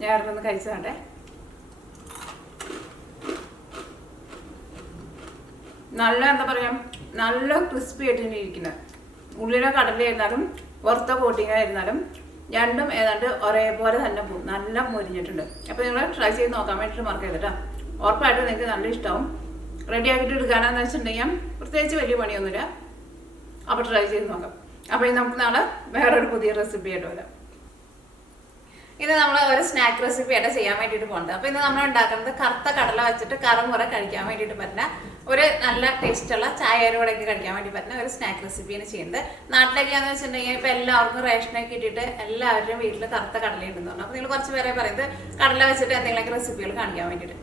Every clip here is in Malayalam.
ഞാൻ ഒന്ന് കഴിച്ചതാണ്ടേ. നല്ല എന്താ പറയുക, നല്ല ക്രിസ്പി ആയിട്ട് തന്നെ ഇരിക്കുന്നത്. ഉള്ളിലെ കടലയായിരുന്നാലും വറുത്ത കോട്ടിങ്ങായിരുന്നാലും രണ്ടും ഏതാണ്ട് ഒരേപോലെ തന്നെ പോകും. നല്ല മുരിഞ്ഞിട്ടുണ്ട്. അപ്പോൾ നിങ്ങൾ ട്രൈ ചെയ്ത് നോക്കാൻ വേണ്ടിയിട്ട് മറക്കരുത് കേട്ടോ. ഉറപ്പായിട്ടും നിങ്ങൾക്ക് നല്ല ഇഷ്ടമാവും. റെഡി ആക്കിയിട്ട് എടുക്കാനാന്ന് വെച്ചിട്ടുണ്ടെങ്കിൽ പ്രത്യേകിച്ച് വലിയ പണിയൊന്നുമില്ല. അപ്പോൾ ട്രൈ ചെയ്ത് നോക്കാം. അപ്പോൾ ഇനി നമുക്ക് നാളെ വേറൊരു പുതിയ റെസിപ്പി ആയിട്ട് വരാം. ഇത് നമ്മൾ ഒരു സ്നാക്ക് റെസിപ്പി ആയിട്ട് ചെയ്യാൻ വേണ്ടിയിട്ട് പോകുന്നത്. അപ്പോൾ ഇന്ന് നമ്മൾ ഉണ്ടാക്കുന്നത് കറുത്ത കടല വെച്ചിട്ട് കറുമുറ കഴിക്കാൻ വേണ്ടിയിട്ട് പറ്റുന്ന ഒരു നല്ല ടേസ്റ്റുള്ള ചായയോടൊക്കെ കഴിക്കാൻ വേണ്ടി പറ്റുന്ന ഒരു സ്നാക്ക് റെസിപ്പിയാണ് ചെയ്യുന്നത്. നാട്ടിലേക്കാന്ന് വെച്ചിട്ടുണ്ടെങ്കിൽ ഇപ്പോൾ എല്ലാവർക്കും റേഷനൊക്കെ ഇട്ടിട്ട് എല്ലാവരുടെയും വീട്ടിൽ കറുത്ത കടല ഉണ്ടെന്നുണ്ട്. അപ്പോൾ നിങ്ങൾ കുറച്ച് പേരെ പറയുന്നത് കടല വെച്ചിട്ട് എന്തെങ്കിലുമൊക്കെ റെസിപ്പികൾ കാണിക്കാൻ വേണ്ടിയിട്ട്.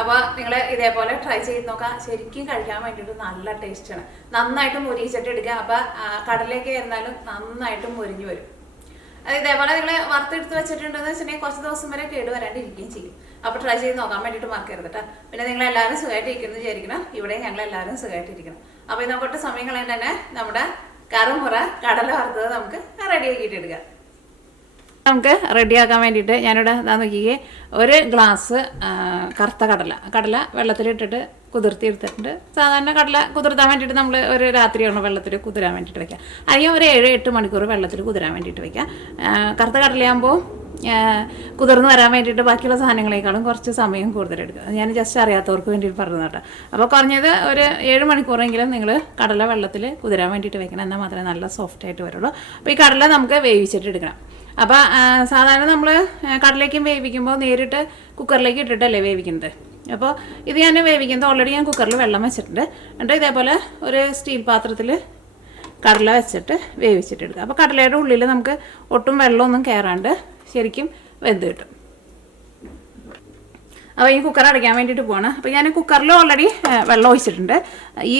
അപ്പോൾ നിങ്ങൾ ഇതേപോലെ ട്രൈ ചെയ്ത് നോക്കാം. ശരിക്കും കഴിക്കാൻ വേണ്ടിയിട്ട് നല്ല ടേസ്റ്റാണ്. നന്നായിട്ട് മുരിച്ചിട്ട് എടുക്കുക. അപ്പോൾ കടലയൊക്കെ ആയിരുന്നാലും നന്നായിട്ട് മുരിഞ്ഞു വരും. അത് ഇതേപോലെ നിങ്ങൾ വറുത്തെടുത്ത് വെച്ചിട്ടുണ്ടെന്ന് വെച്ചിട്ടുണ്ടെങ്കിൽ കുറച്ച് ദിവസം വരെ കേടുവരാണ്ടിരിക്കുകയും ചെയ്യും. അപ്പോൾ ട്രൈ ചെയ്ത് നോക്കാൻ വേണ്ടിയിട്ട് മറക്കരുത് കേട്ടോ. പിന്നെ നിങ്ങളെല്ലാവരും സുഖമായിട്ട് ഇരിക്കുന്നു വിചാരിക്കണം. ഇവിടെ ഞങ്ങളെല്ലാവരും സുഖമായിട്ടിരിക്കണം. അപ്പോൾ ഇത് നോക്കിയിട്ട് സമയം കളയാൻ തന്നെ നമ്മുടെ കറുമുറ കടല വറുത്തത് നമുക്ക് റെഡിയാക്കിയിട്ട് എടുക്കാം. നമുക്ക് റെഡിയാക്കാൻ വേണ്ടിയിട്ട് ഞാനിവിടെ നോക്കിയേ ഒരു ഗ്ലാസ് കറുത്ത കടല വെള്ളത്തിലിട്ടിട്ട് കുതിർത്തി എടുത്തിട്ടുണ്ട്. സാധാരണ കടല കുതിർത്താൻ വേണ്ടിയിട്ട് നമ്മൾ ഒരു രാത്രിയാണ് വെള്ളത്തിൽ കുതിരാൻ വേണ്ടിയിട്ട് വെക്കുക. അല്ലെങ്കിൽ ഒരു 7-8 മണിക്കൂർ വെള്ളത്തിൽ കുതിരാൻ വേണ്ടിയിട്ട് വെക്കുക. കറുത്ത കടലയാകുമ്പോൾ കുതിർന്ന് വരാൻ വേണ്ടിയിട്ട് ബാക്കിയുള്ള സാധനങ്ങളെക്കാളും കുറച്ച് സമയം കൂടുതലെടുക്കുക. ഞാൻ ജസ്റ്റ് അറിയാത്തവർക്ക് വേണ്ടിയിട്ട് പറഞ്ഞു കേട്ടോ. അപ്പോൾ കുറഞ്ഞത് ഒരു 7 മണിക്കൂറെങ്കിലും നിങ്ങൾ കടല വെള്ളത്തിൽ കുതിരാൻ വേണ്ടിയിട്ട് വെക്കണം. എന്നാൽ മാത്രമേ നല്ല സോഫ്റ്റായിട്ട് വരുള്ളൂ. അപ്പോൾ ഈ കടല നമുക്ക് വേവിച്ചിട്ട് എടുക്കണം. അപ്പോൾ സാധാരണ നമ്മൾ കടലേക്കും വേവിക്കുമ്പോൾ നേരിട്ട് കുക്കറിലേക്ക് ഇട്ടിട്ടല്ലേ വേവിക്കുന്നത്. അപ്പോൾ ഇത് ഞാൻ വേവിക്കുന്നത് ഓൾറെഡി ഞാൻ കുക്കറിൽ വെള്ളം വെച്ചിട്ടുണ്ട്. എന്നിട്ട് ഇതേപോലെ ഒരു സ്റ്റീൽ പാത്രത്തിൽ കടല വെച്ചിട്ട് വേവിച്ചിട്ടെടുക്കുക. അപ്പോൾ കടലയുടെ ഉള്ളിൽ നമുക്ക് ഒട്ടും വെള്ളമൊന്നും കയറാണ്ട് ശരിക്കും വെന്ത് കിട്ടും. അപ്പോൾ ഈ കുക്കർ അടയ്ക്കാൻ വേണ്ടിയിട്ട് പോവാണ്. അപ്പോൾ ഞാൻ കുക്കറിൽ ഓൾറെഡി വെള്ളം ഒഴിച്ചിട്ടുണ്ട്. ഈ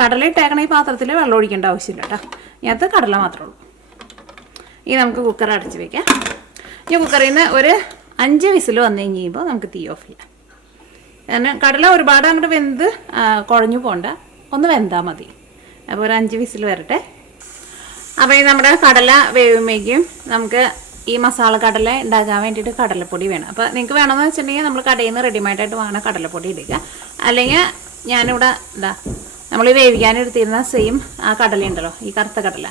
കടല ഇട്ടേക്കണ ഈ പാത്രത്തിൽ വെള്ളം ഒഴിക്കേണ്ട ആവശ്യമില്ല കേട്ടോ. ഇതിനകത്ത് കടല മാത്രമേ ഉള്ളൂ. ഈ നമുക്ക് കുക്കർ അടച്ച് വയ്ക്കാം. ഈ കുക്കറിൽ നിന്ന് ഒരു 5 വിസിൽ വന്നു കഴിയുമ്പോൾ നമുക്ക് തീ ഓഫ് ചെയ്യാം. കാരണം കടല ഒരുപാട് അങ്ങോട്ട് വെന്ത് കുഴഞ്ഞു പോകണ്ട, ഒന്ന് വെന്താൽ മതി. അപ്പോൾ ഒരു 5 വിസിൽ വരട്ടെ. അപ്പോൾ ഈ നമ്മുടെ കടല വേവുമ്പോഴേക്കും നമുക്ക് ഈ മസാല കടല ഉണ്ടാക്കാൻ വേണ്ടിയിട്ട് കടലപ്പൊടി വേണം. അപ്പോൾ നിങ്ങൾക്ക് വേണമെന്ന് വെച്ചിട്ടുണ്ടെങ്കിൽ നമ്മൾ കടയിൽ നിന്ന് റെഡിമെയ്ഡായിട്ട് വാങ്ങുന്ന കടലപ്പൊടി ഇടുക. അല്ലെങ്കിൽ ഞാനിവിടെ നമ്മൾ വേവിക്കാനെടുത്തിരുന്ന സെയിം ആ കടല ഉണ്ടല്ലോ, ഈ കറുത്ത കടല,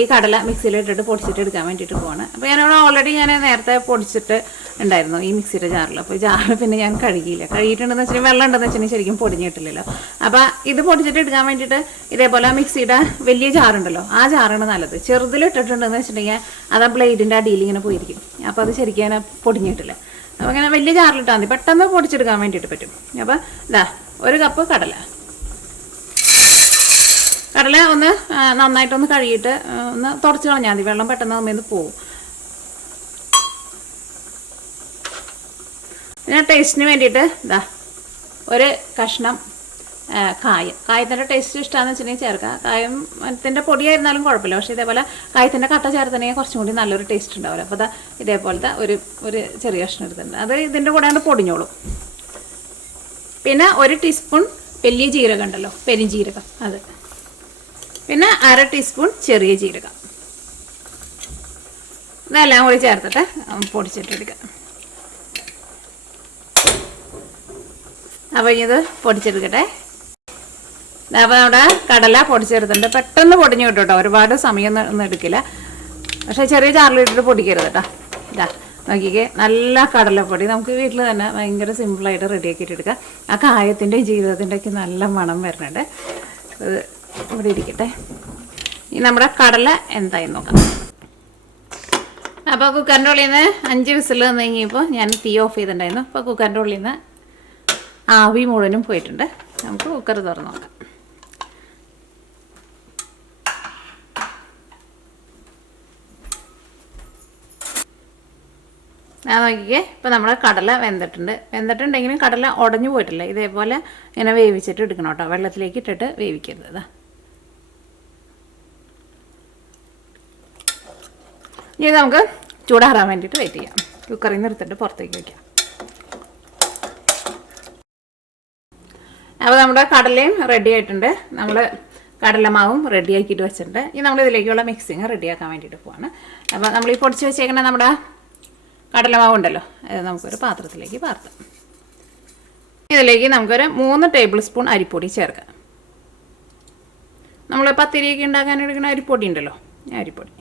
ഈ കടല മിക്സിയിലിട്ടിട്ട് പൊടിച്ചിട്ട് എടുക്കാൻ വേണ്ടിയിട്ട് പോവാണ്. അപ്പോൾ ഞാനിവിടെ ഓൾറെഡി ഞാൻ നേരത്തെ പൊടിച്ചിട്ട് ഉണ്ടായിരുന്നു ഈ മിക്സിയുടെ ജാറിൽ. അപ്പോൾ ഈ ജാറിൽ പിന്നെ ഞാൻ കഴുകിയിട്ടുണ്ടെന്ന് വെച്ചിട്ടുണ്ടെങ്കിൽ വെള്ളം ഉണ്ടെന്ന് വെച്ചിട്ടുണ്ടെങ്കിൽ ശരിക്കും പൊടിഞ്ഞിട്ടില്ലല്ലോ. അപ്പോൾ ഇത് പൊടിച്ചിട്ട് എടുക്കാൻ വേണ്ടിയിട്ട് ഇതേപോലെ മിക്സിയുടെ വലിയ ജാറുണ്ടല്ലോ, ആ ജാറാണ് നല്ലത്. ചെറുതിലിട്ടിട്ടുണ്ടെന്ന് വെച്ചിട്ടുണ്ടെങ്കിൽ അത് ആ ബ്ലേഡിൻ്റെ അടിയിൽ ഇങ്ങനെ പോയിരിക്കും. അപ്പോൾ അത് ശരിക്കും അങ്ങനെ പൊടിഞ്ഞിട്ടില്ല. അപ്പോൾ ഇങ്ങനെ വലിയ ജാറിലിട്ടാൽ മതി, പെട്ടെന്ന് പൊടിച്ചെടുക്കാൻ വേണ്ടിയിട്ട് പറ്റും. അപ്പോൾ ഒരു കപ്പ് കടല ഒന്ന് നന്നായിട്ടൊന്ന് കഴുകിയിട്ട് ഒന്ന് തുടച്ച് കളഞ്ഞാൽ മതി. വെള്ളം പെട്ടെന്ന് നമ്മന്ന് പോകും. പിന്നെ ടേസ്റ്റിന് വേണ്ടിയിട്ട് ഒരു കഷ്ണം കായത്തിൻ്റെ ടേസ്റ്റ് ഇഷ്ടമാണെന്ന് വെച്ചിട്ടുണ്ടെങ്കിൽ ചേർക്കുക. കായത്തിൻ്റെ പൊടിയായിരുന്നാലും കുഴപ്പമില്ല. പക്ഷേ ഇതേപോലെ കായത്തിൻ്റെ കട്ട ചേർത്തണെങ്കിൽ കുറച്ചും കൂടി നല്ലൊരു ടേസ്റ്റ് ഉണ്ടാവില്ല. അപ്പോൾ ഇതേപോലത്തെ ഒരു ചെറിയ കഷ്ണം എടുത്തിട്ടുണ്ട്. അത് ഇതിൻ്റെ കൂടെ കൊണ്ട് പൊടിഞ്ഞോളും. പിന്നെ 1 ടീസ്പൂൺ വലിയ ജീരകം ഉണ്ടല്ലോ, പെരുംജീരകം, അത്. പിന്നെ 1/2 ടീസ്പൂൺ ചെറിയ ജീരകം. ഇതെല്ലാം കൂടി ചേർത്തിട്ട് പൊടിച്ചിട്ടെടുക്കാം. അപ്പോൾ ഇത് പൊടിച്ചെടുക്കട്ടെ. അപ്പോൾ നമ്മുടെ കടല പൊടിച്ചെടുത്തിട്ടുണ്ട്. പെട്ടെന്ന് പൊടിഞ്ഞു കിട്ടും കേട്ടോ, ഒരുപാട് സമയമൊന്നും എടുക്കില്ല. പക്ഷേ ചെറിയ ജാറിലിട്ടിട്ട് പൊടിക്കരുത് കേട്ടോ. നോക്കിക്കേ, നല്ല കടലപ്പൊടി നമുക്ക് വീട്ടിൽ തന്നെ ഭയങ്കര സിമ്പിളായിട്ട് റെഡിയാക്കിയിട്ട് എടുക്കാം. ആ കായത്തിൻ്റെയും ജീരകത്തിൻ്റെ ഒക്കെ നല്ല മണം വരുന്നുണ്ട്. ഇത് ഇവിടെ ഇരിക്കട്ടെ. ഇനി നമ്മുടെ കടല എന്തായി നോക്കാം. അപ്പോൾ കുക്കറിൻ്റെ ഉള്ളിൽ നിന്ന് 5 വിസിൽ വന്നു കഴിഞ്ഞപ്പോൾ ഞാൻ തീ ഓഫ് ചെയ്തിട്ടുണ്ടായിരുന്നു. അപ്പോൾ കുക്കറിൻ്റെ ഉള്ളിൽ നിന്ന് ആവി മുഴുവനും പോയിട്ടുണ്ട്. നമുക്ക് കുക്കർ തുറന്ന് നോക്കാം. നോക്കിക്കേ, ഇപ്പോൾ നമ്മുടെ കടല വെന്തിട്ടുണ്ടെങ്കിലും കടല ഉടഞ്ഞു പോയിട്ടില്ല. ഇതേപോലെ ഇങ്ങനെ വേവിച്ചിട്ട് എടുക്കണം കേട്ടോ. വെള്ളത്തിലേക്ക് ഇട്ടിട്ട് വേവിക്കരുത്. ഇനി നമുക്ക് ചൂടാറാൻ വേണ്ടിയിട്ട് വെയിറ്റ് ചെയ്യാം. കുക്കറിൽ നിന്ന് എടുത്തിട്ട് പുറത്തേക്ക് വയ്ക്കാം. അപ്പോൾ നമ്മുടെ കടലയും റെഡി ആയിട്ടുണ്ട്. നമ്മൾ കടലമാവും റെഡിയാക്കിയിട്ട് വെച്ചിട്ടുണ്ട്. ഇനി നമ്മൾ ഇതിലേക്കുള്ള മിക്സിങ് റെഡിയാക്കാൻ വേണ്ടിയിട്ട് പോവാണ്. അപ്പോൾ നമ്മൾ ഈ പൊടിച്ച് വെച്ചേക്കുന്ന നമ്മുടെ കടലമാവ് ഉണ്ടല്ലോ അത് നമുക്കൊരു പാത്രത്തിലേക്ക് പാർത്താം. ഇതിലേക്ക് നമുക്കൊരു 3 ടേബിൾ സ്പൂൺ അരിപ്പൊടി ചേർക്കാം. നമ്മൾ പത്തിരിയൊക്കെ ഉണ്ടാക്കാൻ എടുക്കുന്ന അരിപ്പൊടി ഉണ്ടല്ലോ, അരിപ്പൊടി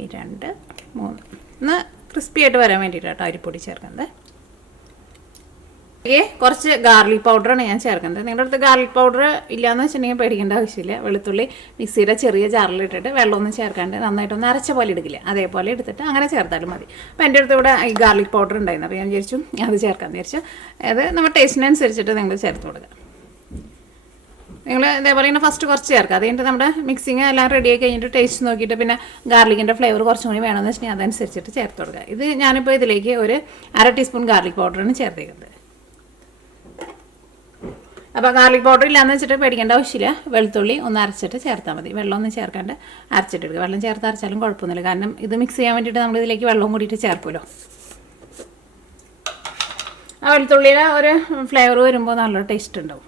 ഈ 2 3 ഒന്ന് ക്രിസ്പി ആയിട്ട് വരാൻ വേണ്ടിയിട്ടാണ് അരിപ്പൊടി ചേർക്കുന്നത്. കുറച്ച് ഗാർലിക് പൗഡറാണ് ഞാൻ ചേർക്കുന്നത്. നിങ്ങളുടെ അടുത്ത് ഗാർലിക് പൗഡർ ഇല്ലയെന്ന് വെച്ചിട്ടുണ്ടെങ്കിൽ പേടിക്കേണ്ട ആവശ്യമില്ല. വെളുത്തുള്ളി മിക്സിയുടെ ചെറിയ ജാറിലിട്ടിട്ട് വെള്ളമൊന്നും ചേർക്കാണ്ട് നന്നായിട്ടൊന്ന് അരച്ച പോലെ എടുക്കില്ല, അതേപോലെ എടുത്തിട്ട് അങ്ങനെ ചേർത്താലും മതി. അപ്പോൾ എൻ്റെ അടുത്ത് ഇവിടെ ഈ ഗാർലിക് പൗഡർ ഉണ്ടായിരുന്നു, അപ്പോൾ ഞാൻ വിചാരിച്ചു അത് ചേർക്കാമെന്ന് വിചാരിച്ചു. അത് നമ്മുടെ ടേസ്റ്റിനനുസരിച്ചിട്ട് നിങ്ങൾ ചേർത്ത് കൊടുക്കുക. നിങ്ങൾ ഇതേപോലെ ഇങ്ങനെ ഫസ്റ്റ് കുറച്ച് ചേർക്കുക. അത് കഴിഞ്ഞിട്ട് നമ്മുടെ മിക്സിങ് എല്ലാം റെഡി ആയി കഴിഞ്ഞിട്ട് ടേസ്റ്റ് നോക്കിയിട്ട് പിന്നെ ഗാർലിക്കിൻ്റെ ഫ്ലേവർ കുറച്ചും കൂടി വേണമെന്ന് വെച്ചിട്ടുണ്ടെങ്കിൽ അതനുസരിച്ചിട്ട് ചേർത്ത് കൊടുക്കുക. ഇത് ഞാനിപ്പോൾ ഇതിലേക്ക് ഒരു 1/2 ടീസ്പൂൺ ഗാർലിക് പൗഡറാണ് ചേർത്തേക്കുന്നത്. അപ്പോൾ ഗാർലിക് പൗഡർ ഇല്ലയെന്ന് വെച്ചിട്ട് പേടിക്കേണ്ട ആവശ്യമില്ല. വെളുത്തുള്ളി ഒന്ന് അരച്ചിട്ട് ചേർത്താൽ മതി, വെള്ളമൊന്നും ചേർക്കാണ്ട് അരച്ചിട്ടെടുക്കുക. വെള്ളം ചേർത്ത് അരച്ചാലും കുഴപ്പമൊന്നുമില്ല, കാരണം ഇത് മിക്സ് ചെയ്യാൻ വേണ്ടിയിട്ട് നമ്മൾ ഇതിലേക്ക് വെള്ളവും കൂടിയിട്ട് ചേർക്കുമല്ലോ. ആ വെളുത്തുള്ളിയുടെ ഒരു ഫ്ലേവർ വരുമ്പോൾ നല്ലൊരു ടേസ്റ്റ് ഉണ്ടാവും.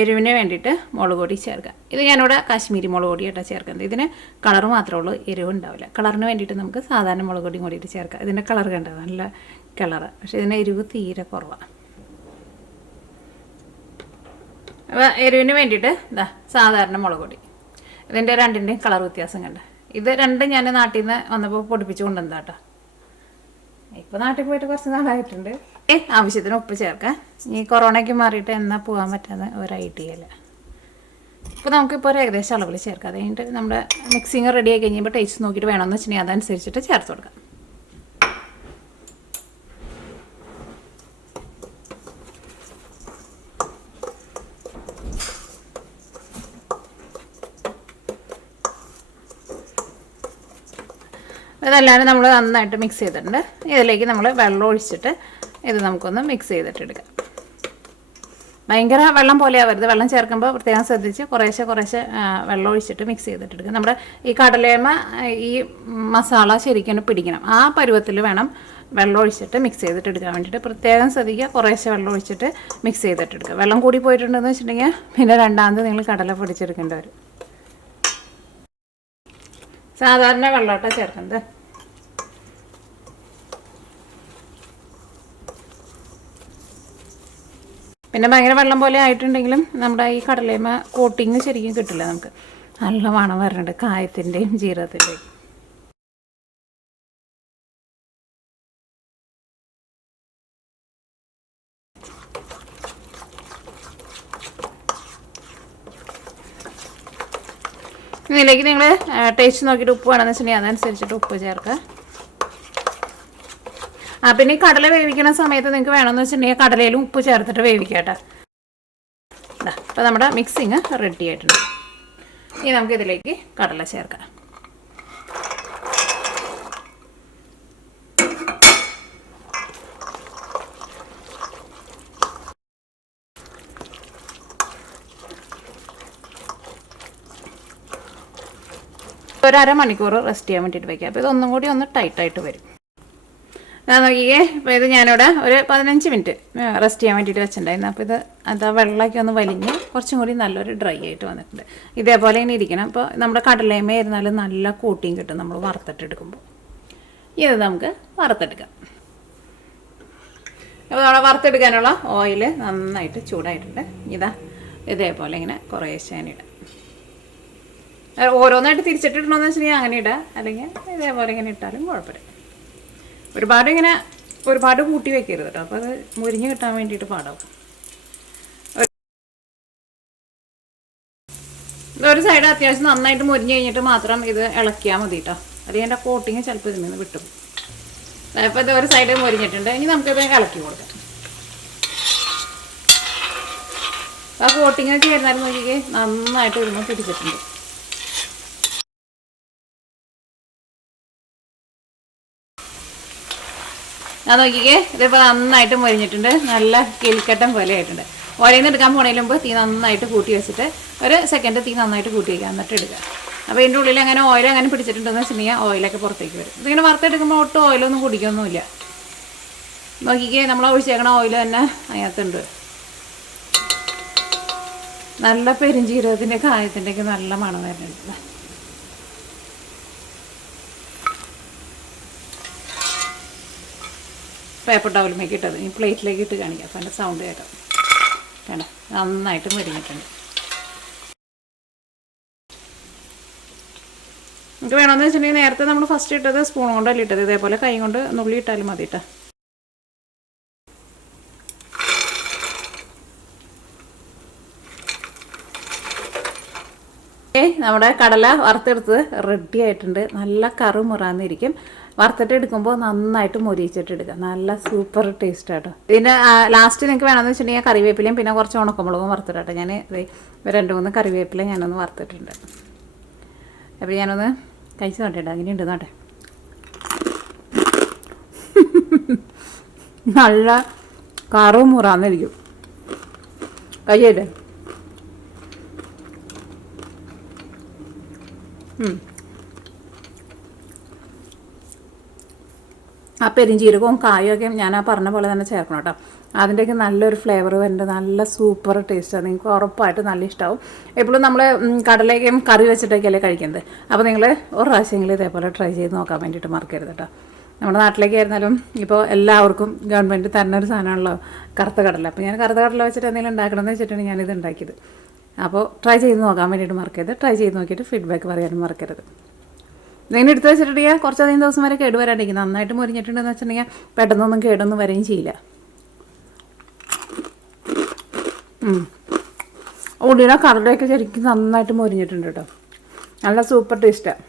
എരിവിന് വേണ്ടിയിട്ട് മുളക് പൊടി ചേർക്കുക. ഇത് ഞാനിവിടെ കാശ്മീരി മുളക് പൊടിയായിട്ടാണ് ചേർക്കുന്നത്. ഇതിന് കളർ മാത്രമേ ഉള്ളൂ, എരിവ് ഉണ്ടാവില്ല. കളറിന് വേണ്ടിയിട്ട് നമുക്ക് സാധാരണ മുളക് പൊടിയും കൂടിയിട്ട് ചേർക്കാം. ഇതിൻ്റെ കളർ കണ്ടത് നല്ല കളറ്, പക്ഷേ ഇതിൻ്റെ എരിവ് തീരെ കുറവാണ്. അപ്പോൾ എരിവിന് വേണ്ടിയിട്ട് ഇതാ സാധാരണ മുളക് പൊടി. ഇതിൻ്റെ രണ്ടിൻ്റെയും കളർ വ്യത്യാസം കണ്ട. ഇത് രണ്ടും ഞാൻ നാട്ടിൽ നിന്ന് വന്നപ്പോൾ പൊടിപ്പിച്ച് കൊണ്ടുവന്നതാ കേട്ടോ. ഇപ്പോൾ നാട്ടിൽ പോയിട്ട് കുറച്ച് നാളായിട്ടുണ്ട്. ആവശ്യത്തിന് ഉപ്പ് ചേർക്കാം. ഈ കൊറോണയ്ക്ക് മാറിയിട്ട് എന്നാൽ പോകാൻ പറ്റാതെ ഒരു ഐഡിയ ഇല്ല. ഇപ്പോൾ നമുക്കിപ്പോൾ ഒരു ഏകദേശം അളവിൽ ചേർക്കാം. അത് കഴിഞ്ഞിട്ട് നമ്മുടെ മിക്സിങ് റെഡി ആയി കഴിയുമ്പോൾ ടേസ്റ്റ് നോക്കിയിട്ട് വേണമെന്ന് വെച്ചിട്ടുണ്ടെങ്കിൽ അതനുസരിച്ചിട്ട് ചേർത്ത് കൊടുക്കാം. ഇതെല്ലാവരും നമ്മൾ നന്നായിട്ട് മിക്സ് ചെയ്തിട്ടുണ്ട്. ഇതിലേക്ക് നമ്മൾ വെള്ളം ഒഴിച്ചിട്ട് ഇത് നമുക്കൊന്ന് മിക്സ് ചെയ്തിട്ടെടുക്കാം. ഭയങ്കര വെള്ളം പോലെ ആവരുത്. വെള്ളം ചേർക്കുമ്പോൾ പ്രത്യേകം ശ്രദ്ധിച്ച് കുറേശ്ശെ വെള്ളം ഒഴിച്ചിട്ട് മിക്സ് ചെയ്തിട്ടെടുക്കുക. നമ്മുടെ ഈ കടലേമ ഈ മസാല ശരിക്കും പിടിക്കണം. ആ പരുവത്തിൽ വേണം വെള്ളം ഒഴിച്ചിട്ട് മിക്സ് ചെയ്തിട്ടെടുക്കാൻ വേണ്ടിയിട്ട് പ്രത്യേകം ശ്രദ്ധിക്കുക. കുറേശ്ശെ വെള്ളം ഒഴിച്ചിട്ട് മിക്സ് ചെയ്തിട്ടെടുക്കുക. വെള്ളം കൂടി പോയിട്ടുണ്ടെന്ന് വെച്ചിട്ടുണ്ടെങ്കിൽ പിന്നെ രണ്ടാമത് നിങ്ങൾ കടല പൊടിച്ചെടുക്കേണ്ടി വരും. സാധാരണ വെള്ളമായിട്ടാണ് ചേർക്കുന്നത്. പിന്നെ ഭയങ്കര വെള്ളം പോലെ ആയിട്ടുണ്ടെങ്കിലും നമ്മുടെ ഈ കടലേമ കോട്ടിങ് ശരിക്കും കിട്ടില്ല. നമുക്ക് നല്ല മണം വരുന്നുണ്ട് കായത്തിൻ്റെയും ജീരകത്തിൻ്റെയും. ഇതിലേക്ക് നിങ്ങൾ ടേസ്റ്റ് നോക്കിയിട്ട് ഉപ്പ് വേണമെന്ന് വെച്ചിട്ടുണ്ടെങ്കിൽ അതനുസരിച്ചിട്ട് ഉപ്പ് ചേർക്കുക. പിന്നെ ഈ കടല വേവിക്കുന്ന സമയത്ത് നിങ്ങൾക്ക് വേണമെന്ന് വെച്ചിട്ടുണ്ടെങ്കിൽ കടലയിലും ഉപ്പ് ചേർത്തിട്ട് വേവിക്കാട്ടോ. അപ്പോൾ നമ്മുടെ മിക്സിങ് റെഡി ആയിട്ടുണ്ട്. ഇനി നമുക്ക് ഇതിലേക്ക് കടല ചേർക്കാം. ഒരു അരമണിക്കൂർ റെസ്റ്റ് ചെയ്യാൻ വേണ്ടിയിട്ട് വയ്ക്കുക. അപ്പോൾ ഇതൊന്നും കൂടി ഒന്ന് ടൈറ്റായിട്ട് വരും. നോക്കിയേ, അപ്പോൾ ഇത് ഞാനിവിടെ ഒരു 15 മിനിറ്റ് റെസ്റ്റ് ചെയ്യാൻ വേണ്ടിയിട്ട് വെച്ചിട്ടുണ്ടായിരുന്നു. അപ്പോൾ ഇത് എന്താ വെള്ളമൊക്കെ ഒന്ന് വലിഞ്ഞ് കുറച്ചും കൂടി നല്ലൊരു ഡ്രൈ ആയിട്ട് വന്നിട്ടുണ്ട്. ഇതേപോലെ ഇങ്ങനെ ഇരിക്കണം. അപ്പോൾ നമ്മുടെ കടലേമ ആയിരുന്നാലും നല്ല കൂട്ടിയും കിട്ടും നമ്മൾ വറുത്തിട്ടെടുക്കുമ്പോൾ. ഇത് നമുക്ക് വറുത്തെടുക്കാം. അപ്പോൾ നമ്മുടെ വറുത്തെടുക്കാനുള്ള ഓയിൽ നന്നായിട്ട് ചൂടായിട്ടുണ്ട്. ഇതേപോലെ ഇങ്ങനെ കുറേശ്ശെ ഇടാം. ഓരോന്നായിട്ട് തിരിച്ചിട്ടിടണമെന്ന് വെച്ചിട്ടുണ്ടെങ്കിൽ അങ്ങനെ ഇടാം, അല്ലെങ്കിൽ ഇതേപോലെ ഇങ്ങനെ ഇട്ടാലും കുഴപ്പമില്ല. ഒരുപാട് കൂട്ടി വെക്കരുത് കേട്ടോ, അപ്പോൾ അത് മുരിഞ്ഞ് കിട്ടാൻ വേണ്ടിയിട്ട് പാടാവും. ഒരു സൈഡ് അത്യാവശ്യം നന്നായിട്ട് മുരിഞ്ഞ് കഴിഞ്ഞിട്ട് മാത്രം ഇത് ഇളക്കിയാൽ മതി കേട്ടോ, അല്ലെങ്കിൽ എൻ്റെ കോട്ടിങ് ചിലപ്പോൾ ഇതിൽ നിന്ന് വിട്ടും. അപ്പോൾ ഇത് ഒരു സൈഡ് മുരിഞ്ഞിട്ടുണ്ട്. ഇനി നമുക്കിത് ഇളക്കി കൊടുക്കാം. ആ കോട്ടിങ്ങൊക്കെ ആയിരുന്നാലും നോക്കിക്കേ നന്നായിട്ട് ഇടുമ്പോൾ പിടിച്ചിട്ടുണ്ട്. ഞാൻ നോക്കിക്കേ ഇതിപ്പോൾ നന്നായിട്ട് മൊരിഞ്ഞിട്ടുണ്ട്. നല്ല കിളിക്കട്ടം പോലെ ആയിട്ടുണ്ട്. ഓരയിൽ നിന്ന് എടുക്കാൻ പോണതിന് മുമ്പ് തീ നന്നായിട്ട് കൂട്ടി വെച്ചിട്ട് ഒരു സെക്കൻഡ് തീ നന്നായിട്ട് കൂട്ടി വയ്ക്കുക, എന്നിട്ട് എടുക്കുക. അപ്പോൾ ഇതിൻ്റെ ഉള്ളിൽ അങ്ങനെ ഓയിൽ അങ്ങനെ പിടിച്ചിട്ടുണ്ടെന്ന് വെച്ചിട്ടുണ്ടെങ്കിൽ ഓയിലൊക്കെ പുറത്തേക്ക് വരും. ഇതിങ്ങനെ വറുത്തെടുക്കുമ്പോൾ ഒട്ടും ഓയിലൊന്നും കുടിക്കൊന്നുമില്ല. നോക്കിക്കേ നമ്മൾ ഒഴിച്ചേക്കണ ഓയിൽ തന്നെ അതിനകത്തുണ്ട്. നല്ല പെരുംജീരകത്തിൻ്റെ കായത്തിൻ്റെയൊക്കെ നല്ല മണം വരുന്നുണ്ട്. പേപ്പർ ടവലിലേക്ക് ഇട്ടത് ഈ പ്ലേറ്റിലേക്ക് ഇട്ട് കാണിക്കാം. അപ്പോൾ അതിൻ്റെ സൗണ്ട് കേൾക്കാം. വേണ്ട, നന്നായിട്ട് മുരിഞ്ഞിട്ടുണ്ട്. നമുക്ക് വേണമെന്ന് വെച്ചിട്ടുണ്ടെങ്കിൽ നേരത്തെ നമ്മൾ ഫസ്റ്റ് ഇട്ടത് സ്പൂൺ കൊണ്ടല്ല ഇട്ടത്, ഇതേപോലെ കൈ കൊണ്ട് നുള്ളി ഇട്ടാലും മതി കേട്ടോ. നമ്മുടെ കടല വറുത്തെടുത്ത് റെഡി ആയിട്ടുണ്ട്. നല്ല കറുമുറാന്നിരിക്കും. വറുത്തിട്ട് എടുക്കുമ്പോൾ നന്നായിട്ട് മൊരിച്ചിട്ട് എടുക്കുക. നല്ല സൂപ്പർ ടേസ്റ്റ് ആട്ടോ. ഇതിൻ്റെ ലാസ്റ്റ് നിങ്ങൾക്ക് വേണമെന്ന് വെച്ചിട്ടുണ്ടെങ്കിൽ കറിവേപ്പിലയും പിന്നെ കുറച്ച് ഉണക്കമുളകും വറുത്തിട്ടോ. ഞാൻ 2-3 കറിവേപ്പില ഞാനൊന്ന് വറുത്തിട്ടുണ്ട്. അപ്പോൾ ഞാനൊന്ന് കഴിച്ച് നോട്ടേട്ടോ, അങ്ങനെയുണ്ട് നോട്ടെ. നല്ല കറുമുറാന്നിരിക്കും. കഴിയട്ടെ. ആ പെരിഞ്ചീരകവും കായൊക്കെ ഞാൻ ആ പറഞ്ഞ പോലെ തന്നെ ചേർക്കണം കേട്ടോ. അതിൻ്റെയൊക്കെ നല്ലൊരു ഫ്ലേവർ വരുന്നുണ്ട്. നല്ല സൂപ്പർ ടേസ്റ്റാണ്. നിങ്ങൾക്ക് ഉറപ്പായിട്ട് നല്ല ഇഷ്ടമാവും. എപ്പോഴും നമ്മൾ കടലയ്ക്കും കറി വെച്ചിട്ടൊക്കെയല്ലേ കഴിക്കുന്നത്. അപ്പോൾ നിങ്ങൾ ഒരു പ്രാവശ്യമെങ്കിലും ഇതേപോലെ ട്രൈ ചെയ്ത് നോക്കാൻ വേണ്ടിയിട്ട് മറക്കരുത് കേട്ടോ. നമ്മുടെ നാട്ടിലേക്ക് ആയിരുന്നാലും ഇപ്പോൾ എല്ലാവർക്കും ഗവൺമെൻറ് തന്നെ ഒരു സാധനമാണല്ലോ കറുത്ത കടല. അപ്പോൾ ഞാൻ കറുത്ത കടല വെച്ചിട്ട് എന്തെങ്കിലും ഉണ്ടാക്കണമെന്ന് വെച്ചിട്ടാണ് ഞാനിത് ഉണ്ടാക്കിയത്. അപ്പോൾ ട്രൈ ചെയ്ത് നോക്കാൻ വേണ്ടിയിട്ട് മറക്കരുത്. ട്രൈ ചെയ്ത് നോക്കിയിട്ട് ഫീഡ്ബാക്ക് പറയാനും മറക്കരുത്. ഇതിങ്ങനെ എടുത്ത് വെച്ചിട്ടുണ്ടെങ്കിൽ കുറച്ചധികം ദിവസം വരെ കേടുവരാണ്ടിരിക്കും. നന്നായിട്ട് മുരിഞ്ഞിട്ടുണ്ടെന്ന് വെച്ചിട്ടുണ്ടെങ്കിൽ പെട്ടെന്നൊന്നും കേടൊന്നും വരികയും ചെയ്യില്ല. ഉള്ളിയുടെ കടലയൊക്കെ ശരിക്കും നന്നായിട്ട് മുരിഞ്ഞിട്ടുണ്ട് കേട്ടോ. നല്ല സൂപ്പർ ടേസ്റ്റാണ്.